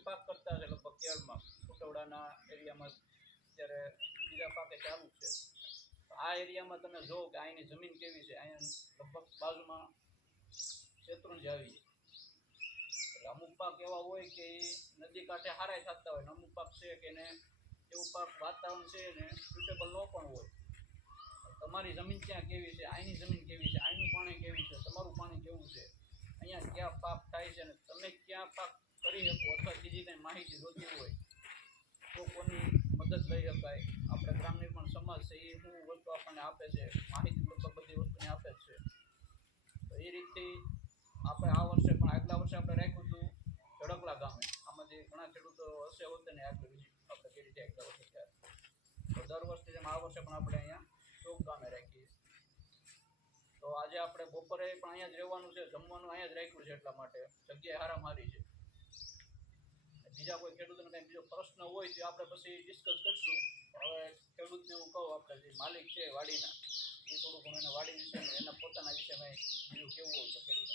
કોઈ પાક કરતા હશે લગભગ કેળમાં, ફુટવડાના એરિયામાં અત્યારે બીજા પાકે ચાલુ છે. આ એરિયામાં તમે જો કે અહીંની જમીન કેવી છે. અહીંયા લગભગ બાજુમાં શેત્રુંજી આવી છે. એટલે અમુક પાક એવા હોય કે એ નદી કાંઠે હારાય થતા હોય ને અમુક પાક છે કે એને એવું પાક વાતાવરણ છે ને સુટેબલ ન પણ હોય. તમારી જમીન ક્યાં કેવી છે, અહીંની જમીન કેવી છે, અહીંનું પાણી કેવું છે, તમારું પાણી કેવું છે, અહીંયા ક્યાં પાક થાય છે ને તમે ક્યાં પાક કરી શકો અથવા બીજી કંઈ માહિતી જોતી હોય તો કોની મદદ લઈ શકાય. આપણે ગ્રામ નિર્માણ સમાજ છે એ શું વસ્તુ આપણને આપે છે, માહિતી લગભગ બધી વસ્તુની આપે જ છે. તો એ રીતથી આપણે આ વર્ષે પણ આગલા વર્ષે આપણે રાખ્યું હતું ધડકલા ગામે. આમાંથી ઘણા ખેડૂતો હશે હોતે ને આગળ વિઝિટ આપણે કરી રીતે આગલા વર્ષે ત્યારે. તો દર વર્ષે જેમ આ વર્ષે પણ આપણે અહીંયા ચોક ગામે રાખીએ. તો આજે આપણે બપોરે પણ અહીંયા જ રહેવાનું છે, જમવાનું અહીંયા જ રાખ્યું છે એટલા માટે જગ્યાએ હારામ હારી છે. બીજા કોઈ ખેડૂતોને કંઈ બીજો પ્રશ્ન હોય તો આપણે પછી ડિસ્કસ કરીશું. હવે ખેડૂતને હું કહું, આપણે જે માલિક છે વાડીના એ થોડું ઘણું એના વાડી વિશે એના પોતાના વિશે કંઈ બીજું કેવું હોય તો ખેડૂત